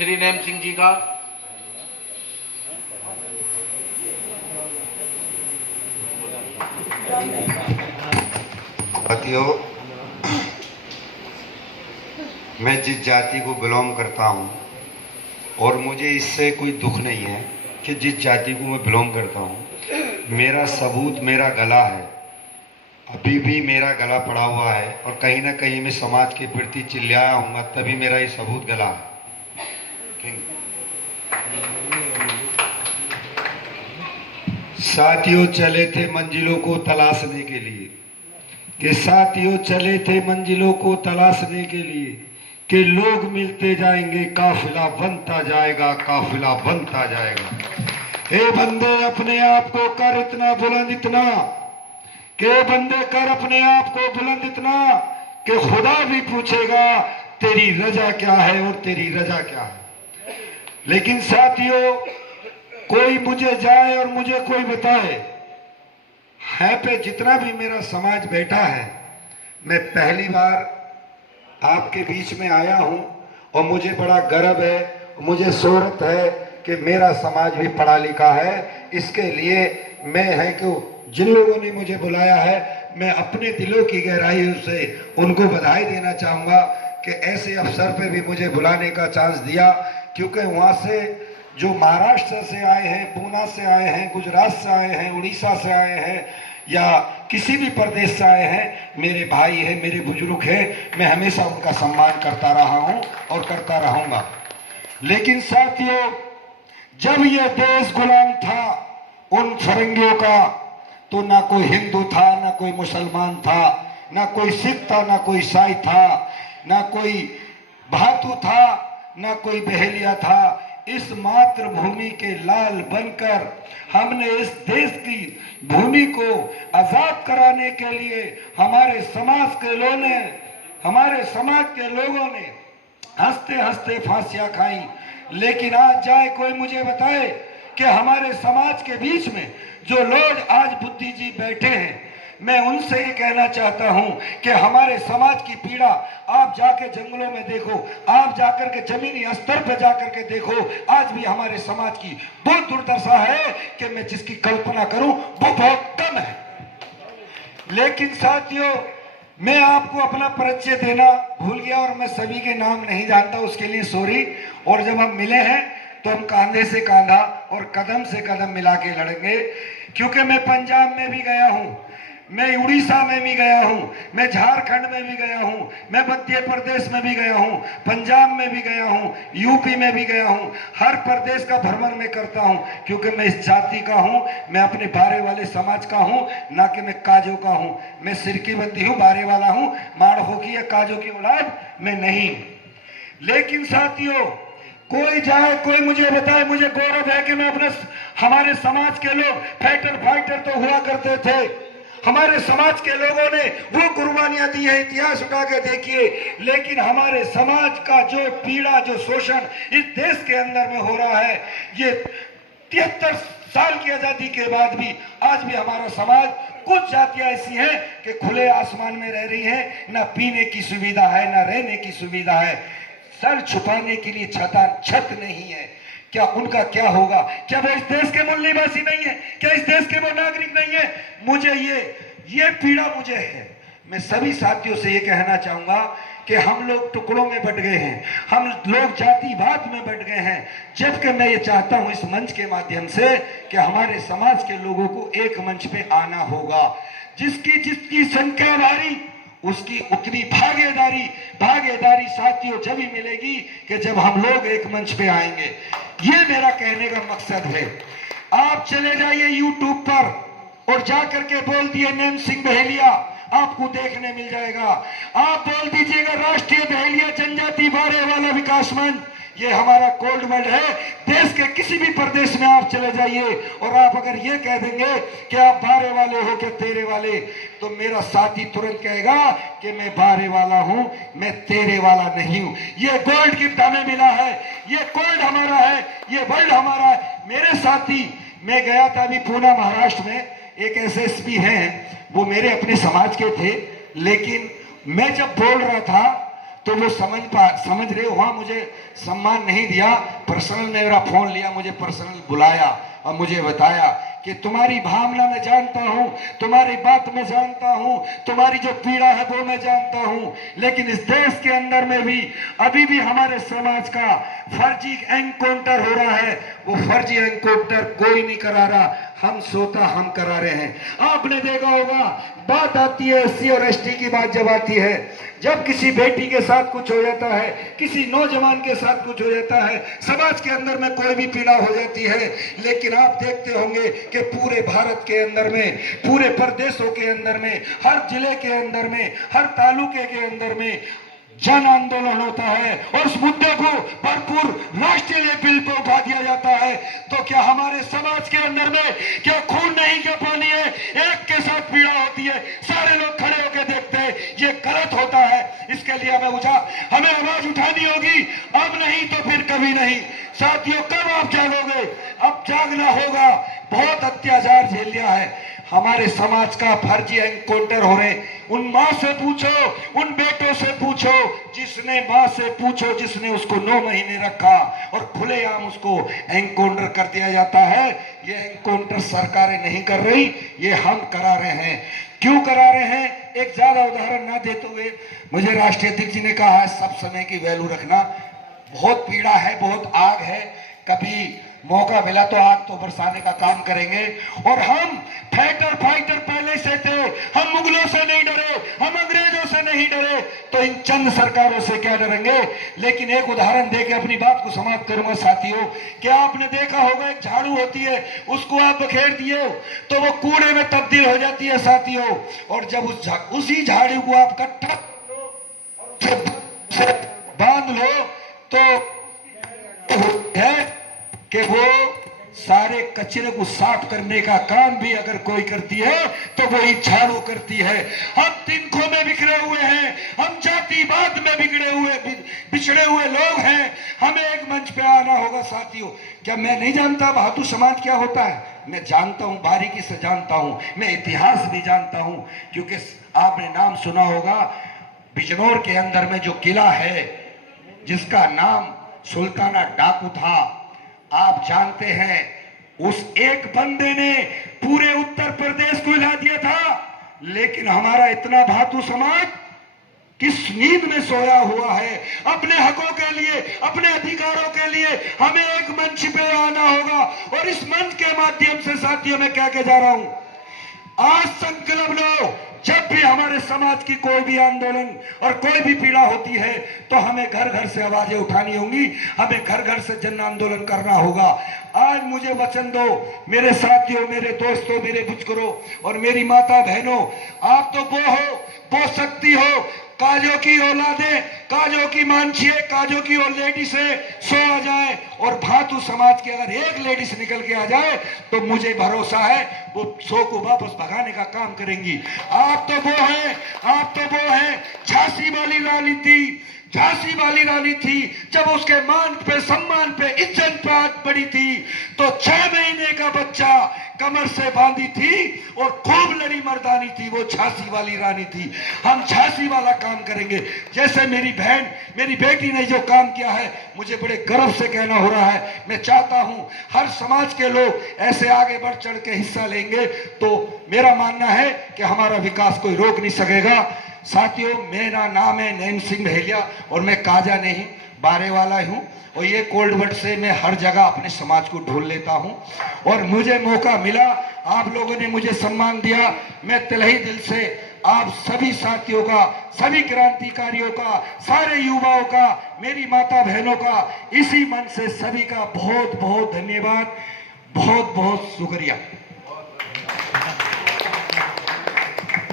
Shri name Singh ji का। साथियों, मैं जिस जाति को बिलोंग करता हूँ और मुझे इससे कोई दुख नहीं है कि जिस जाति को मैं बिलोंग करता हूँ, मेरा सबूत मेरा गला है। अभी भी मेरा गला पड़ा हुआ है और कहीं ना कहीं मैं समाज के प्रति चिल्लाया हूँ, तभी मेरा ये सबूत गला है। साथियों चले थे मंजिलों को तलाशने के लिए, कि साथियों चले थे मंजिलों को तलाशने के लिए, कि लोग मिलते जाएंगे काफिला बनता जाएगा, काफिला बनता जाएगा। हे बंदे अपने आप को कर इतना बुलंद इतना, के बंदे कर अपने आप को बुलंद इतना कि खुदा भी पूछेगा तेरी रजा क्या है और तेरी रजा क्या है। लेकिन साथियों, कोई मुझे जाए और मुझे कोई बताए, है पे जितना भी मेरा समाज बैठा है, मैं पहली बार आपके बीच में आया हूं और मुझे बड़ा गर्व है, मुझे शोहरत है कि मेरा समाज भी पढ़ा लिखा है। इसके लिए मैं है कि जिन लोगों ने मुझे बुलाया है, मैं अपने दिलों की गहराइयों से उनको बधाई देना चाहूँगा कि ऐसे अवसर पे भी मुझे बुलाने का चांस दिया। क्योंकि वहाँ से जो महाराष्ट्र से आए हैं, पूना से आए हैं, गुजरात से आए हैं, उड़ीसा से आए हैं या किसी भी प्रदेश से आए हैं, मेरे भाई हैं, मेरे बुजुर्ग हैं, मैं हमेशा उनका सम्मान करता रहा हूँ और करता रहूँगा। लेकिन साथियों, जब यह देश गुलाम था उन फरंगियों का, तो ना कोई हिंदू था, ना कोई मुसलमान था, ना कोई सिख था, ना कोई ईसाई था, ना कोई भातू था, ना कोई बहेलिया था। इस मातृभूमि के लाल बनकर हमने इस देश की भूमि को आजाद कराने के लिए हमारे समाज के लोगों ने हंसते हंसते फांसियां खाई। लेकिन आज जाए कोई मुझे बताए कि हमारे समाज के बीच में जो लोग आज बुद्धिजीवी बैठे हैं, मैं उनसे ये कहना चाहता हूं कि हमारे समाज की पीड़ा आप जाके जंगलों में देखो, आप जाकर के जमीनी स्तर पर जाकर के देखो, आज भी हमारे समाज की बहुत दुर्दशा है कि मैं जिसकी कल्पना करूं वो बहुत कम है। लेकिन साथियों, मैं आपको अपना परिचय देना भूल गया और मैं सभी के नाम नहीं जानता, उसके लिए सॉरी। और जब हम मिले हैं तो हम कांधे से कांधा और कदम से कदम मिला के लड़ेंगे, क्योंकि मैं पंजाब में भी गया हूं, मैं उड़ीसा में भी गया हूं, मैं झारखंड में भी गया हूं, मैं मध्य प्रदेश में भी गया हूं, पंजाब में भी गया हूं, यूपी में भी गया हूं। हर प्रदेश का भ्रमण मैं करता हूं, क्योंकि मैं इस जाति का हूं, मैं अपने बारे वाले समाज का हूं, ना कि मैं काजों का हूं। मैं सिरकी बंदी हूं, बारे वाला हूं, माड़फों की या काजों की औलाद मैं नहीं। लेकिन साथियों, कोई जाए कोई मुझे बताए, मुझे गौरव है कि मैं अपने हमारे समाज के लोग फाइटर तो हुआ करते थे, हमारे समाज के लोगों ने वो कुर्बानियां दी है, इतिहास उठा के देखिए। लेकिन हमारे समाज का जो पीड़ा, जो शोषण इस देश के अंदर में हो रहा है, ये 73 साल की आजादी के बाद भी आज भी हमारा समाज, कुछ जातियां ऐसी हैं कि खुले आसमान में रह रही हैं, ना पीने की सुविधा है, ना रहने की सुविधा है, सर छुपाने के लिए छत नहीं है। क्या उनका क्या होगा? क्या वो इस देश के मूल निवासी नहीं है? क्या इस देश के वो नागरिक नहीं है? मुझे ये पीड़ा मुझे है। मैं सभी साथियों से ये कहना चाहूंगा कि हम लोग टुकड़ों में बट गए हैं, हम लोग जातिवाद में बट गए हैं, जबकि मैं ये चाहता हूं इस मंच के माध्यम से कि हमारे समाज के लोगों को एक मंच पे आना होगा। जिसकी संख्या भारी, उसकी उतनी भागीदारी साथियों जब ही मिलेगी कि जब हम लोग एक मंच पे आएंगे। ये मेरा कहने का मकसद है। आप चले जाइए यूट्यूब पर और जाकर के बोल दिए नेम सिंह बहेलिया, आपको देखने मिल जाएगा। आप बोल दीजिएगा राष्ट्रीय बहेलिया जनजाति बारे वाला विकास मंच, ये हमारा कोल्ड वर्ड है। देश के किसी भी प्रदेश में आप चले जाइए और आप अगर ये कह देंगे कि आप बारे वाले हो क्या तेरे वाले, तो मेरा साथी तुरंत कहेगा कि मैं बारे वाला हूं, मैं तेरे वाला नहीं हूं। ये गोल्ड गिफ्ट हमें मिला है, ये गोल्ड हमारा है, ये वर्ल्ड हमारा है। मेरे साथी, मैं गया था अभी पूना महाराष्ट्र में, एक एसएसपी हैं, वो मेरे अपने समाज के थे, लेकिन मैं जब बोल रहा था तो वो समझ रहे वहां मुझे सम्मान नहीं दिया। पर्सनल मेरा फोन लिया, मुझे पर्सनल बुलाया और मुझे बताया कि तुम्हारी भावना मैं जानता हूं, तुम्हारी बात मैं जानता हूं, तुम्हारी जो पीड़ा है वो मैं जानता हूं, लेकिन इस देश के अंदर में भी अभी भी हमारे समाज का फर्जी एनकाउंटर हो रहा है। वो फर्जी एनकाउंटर कोई नहीं करा रहा, हम सोता हम करा रहे हैं। आपने देखा होगा, बात आती है एससी और एसटी की बात जब आती है, जब किसी बेटी के साथ कुछ हो जाता है, किसी नौजवान के साथ कुछ हो जाता है, समाज के अंदर में कोई भी पीड़ा हो जाती है, लेकिन आप देखते होंगे कि पूरे भारत के अंदर में, पूरे प्रदेशों के अंदर में, हर जिले के अंदर में, हर तालुके के अंदर में जन आंदोलन होता है और उस मुद्दे को भरपूर राष्ट्रीय लेवल पर उठा दिया जाता है। तो क्या हमारे समाज के अंदर में क्या खून नहीं, क्या पानी है? एक के साथ पीड़ा होती है, सारे लोग खड़े होकर देखते हैं, ये गलत होता है। इसके लिए हमें आवाज उठानी होगी, अब नहीं तो फिर कभी नहीं। साथियों, कब आप जागोगे? अब जागना होगा। बहुत अत्याचार झेल लिया है, हमारे समाज का फर्जी एनकाउंटर हो रहे। उन माँ से पूछो, उन बेटों से पूछो, जिसने माँ से पूछो जिसने उसको 9 महीने रखा और खुलेआम उसको एनकाउंटर कर दिया जाता है। ये एनकाउंटर सरकारें नहीं कर रही, ये हम करा रहे हैं। क्यों करा रहे हैं? एक ज्यादा उदाहरण ना देते हुए, मुझे राष्ट्रीय अध्यक्ष जी ने कहा है सब समय की वैल्यू रखना। बहुत पीड़ा है, बहुत आग है, कभी मौका मिला तो आग तो बरसाने का काम करेंगे। और हम फाइटर पहले से थे, हम मुगलों से नहीं डरे, हम अंग्रेजों से नहीं डरे, तो इन चंद सरकारों से क्या डरेंगे? लेकिन एक उदाहरण देके अपनी बात को समाप्त करूंगा साथियों। क्या आपने देखा होगा, एक झाड़ू होती है, उसको आप बखेर दिए तो वो कूड़े में तब्दील हो जाती है साथियों। और जब उसी झाड़ू को आप इकट्ठा बांध लो तो है कि वो सारे कचरे को साफ करने का काम भी अगर कोई करती है तो वही झाड़ू करती है। हम तिनकों में बिखरे हुए हैं, हम जातिवाद में बिछड़े हुए लोग हैं। हमें एक मंच पे आना होगा साथियों। क्या मैं नहीं जानता भातु समाज क्या होता है? मैं जानता हूं, बारीकी से जानता हूं, मैं इतिहास भी जानता हूं। क्योंकि आपने नाम सुना होगा, बिजनौर के अंदर में जो किला है जिसका नाम सुल्ताना डाकू था, आप जानते हैं उस एक बंदे ने पूरे उत्तर प्रदेश को हिला दिया था। लेकिन हमारा इतना भातु समाज किस नींद में सोया हुआ है? अपने हकों के लिए, अपने अधिकारों के लिए हमें एक मंच पे आना होगा। और इस मंच के माध्यम से साथियों मैं कह के जा रहा हूं, आज संकल्प लो, जब भी हमारे समाज की कोई भी आंदोलन और कोई भी पीड़ा होती है तो हमें घर घर से आवाजें उठानी होंगी, हमें घर घर से जन आंदोलन करना होगा। आज मुझे वचन दो मेरे साथियों, मेरे दोस्तों, मेरे बुजुर्गों और मेरी माता बहनों, आप तो वो हो, वो शक्ति हो, काजों की औलादे, काजों की मांझिए, काजों की और लेडीज से सो आ जाए। और भातु समाज की अगर एक लेडीज निकल के आ जाए तो मुझे भरोसा है वो सो को वापस भगाने का काम करेंगी। आप तो वो हैं, आप तो वो हैं। झांसी वाली रानी थी, झांसी वाली रानी थी, जब उसके मान पे, सम्मान पे, इज्जत पे हाथ पड़ी थी तो 6 महीने का बच्चा कमर से बांधी थी और खूब लड़ी मर्दानी थी। वो झांसी वाली रानी थी। हम झांसी वाला काम करेंगे। जैसे मेरी बहन, मेरी बेटी ने जो काम किया है, मुझे बड़े गर्व से कहना हो रहा है। मैं चाहता हूं हर समाज के लोग ऐसे आगे बढ़ चढ़ के हिस्सा लेंगे तो मेरा मानना है कि हमारा विकास कोई रोक नहीं सकेगा। साथियों, मेरा नाम है नैन सिंह बहेलिया और मैं काजा नहीं बारे वाला हूँ। और ये कोल्ड वर्ड से मैं हर जगह अपने समाज को ढूंढ लेता हूँ। और मुझे मौका मिला, आप लोगों ने मुझे सम्मान दिया, मैं तहे दिल से आप सभी साथियों का, सभी क्रांतिकारियों का, सारे युवाओं का, मेरी माता बहनों का, इसी मन से सभी का बहुत बहुत धन्यवाद, बहुत बहुत शुक्रिया।